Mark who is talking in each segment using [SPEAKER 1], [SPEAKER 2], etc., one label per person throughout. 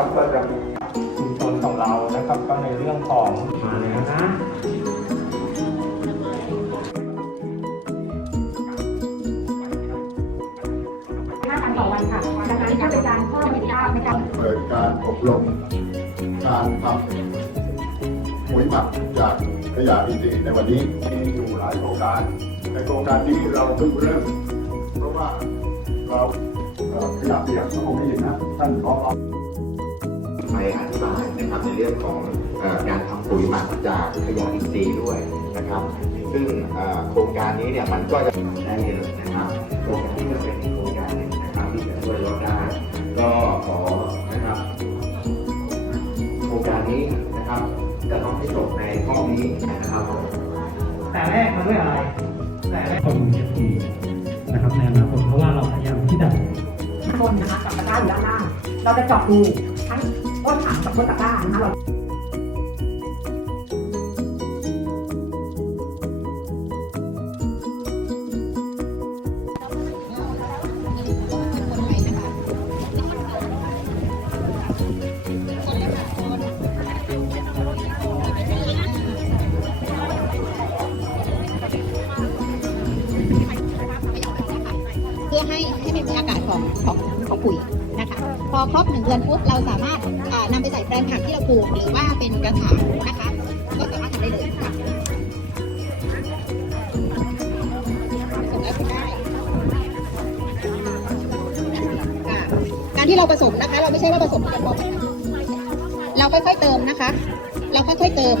[SPEAKER 1] นะครับก็จะมีชุมชนของเรานะครับ ก็ในเรื่องของมาแล้วนะ
[SPEAKER 2] ห้าพันต่อวันค่ะดังนั้นถ้าเป็นการเพิ่มประสิทธิภาพในการ
[SPEAKER 3] เปิดการอบรมการทำปุ๋ยหมักจากขยะอินทรีย์ในวันนี้มีอยู่หลายโครงการ ในโครงการนี้เราเพิ่งเริ่ม เพราะว่าเราเอ่อขยะเปียกก็คงได้ยินนะท่านพอ
[SPEAKER 4] ไปอธิบายนะครับในเรื่องของเออการทำปุ๋ยหมักจากขยะอินทรีย์ด้วยนะครับ ซึ่งเอ่อโครงการนี้เนี่ยมันก็จะได้เยอะนะครับโครงการนี้ก็เป็นอีกโครงการหนึ่งนะครับที่จะช่วยลดได้ก็ขอนะครับ โครงการนี้นะครับจะต้องให้จบในห้องนี้นะครับ
[SPEAKER 1] แต่แรกมาด้วยอะไร แต่แรก
[SPEAKER 5] คนเอฟซีนะครับในอนาคตเพราะว่าเราพยายามที่จะ
[SPEAKER 2] ข้างบนนะคะกับตะกร้าอยู่ด้านล่าง เราจะเจาะดูทั้ง ก้นถังกับก้นตะกร้านะคะเรา
[SPEAKER 6] เพื่อให้ให้มีอากาศของของของปุ๋ย นะคะ พอครบหนึ่งเดือนปุ๊บเราสามารถอ่านำไปใส่แปลงผักที่เราปลูกหรือว่าเป็นกระถางนะคะ ก็สามารถทำได้เลยค่ะการที่เราผสมนะคะ เราไม่ใช่ว่าผสมทีละคนเราค่อยๆเติมนะคะ เราค่อยๆเติม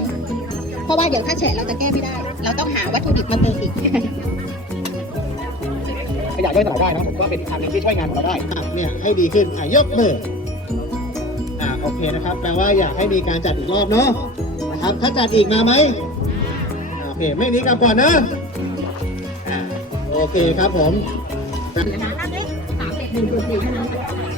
[SPEAKER 6] เพราะว่าเดี๋ยวถ้าแฉะเราจะแก้ไม่ได้ เราต้องหาวัตถุดิบมาเติมอีก
[SPEAKER 7] ยะย่อยสลายได้นะผมว่าเป็นอีกทางหนึงที่ช่วยงานของเราได้ อะเนี่ยให้ดีขึ้นอะยกมืออะโอเคนะครับ แปลว่าอยากให้มีการจัดอีกรอบเนาะนะครับถ้าจัดอีกมาไหมอะโอเคไม่หนี้กลับก่อนนะอะโอเคครับผม
[SPEAKER 6] นะคะนั่นเลยสามเจ็ดหนึ่งจุดสี่เท่านั้น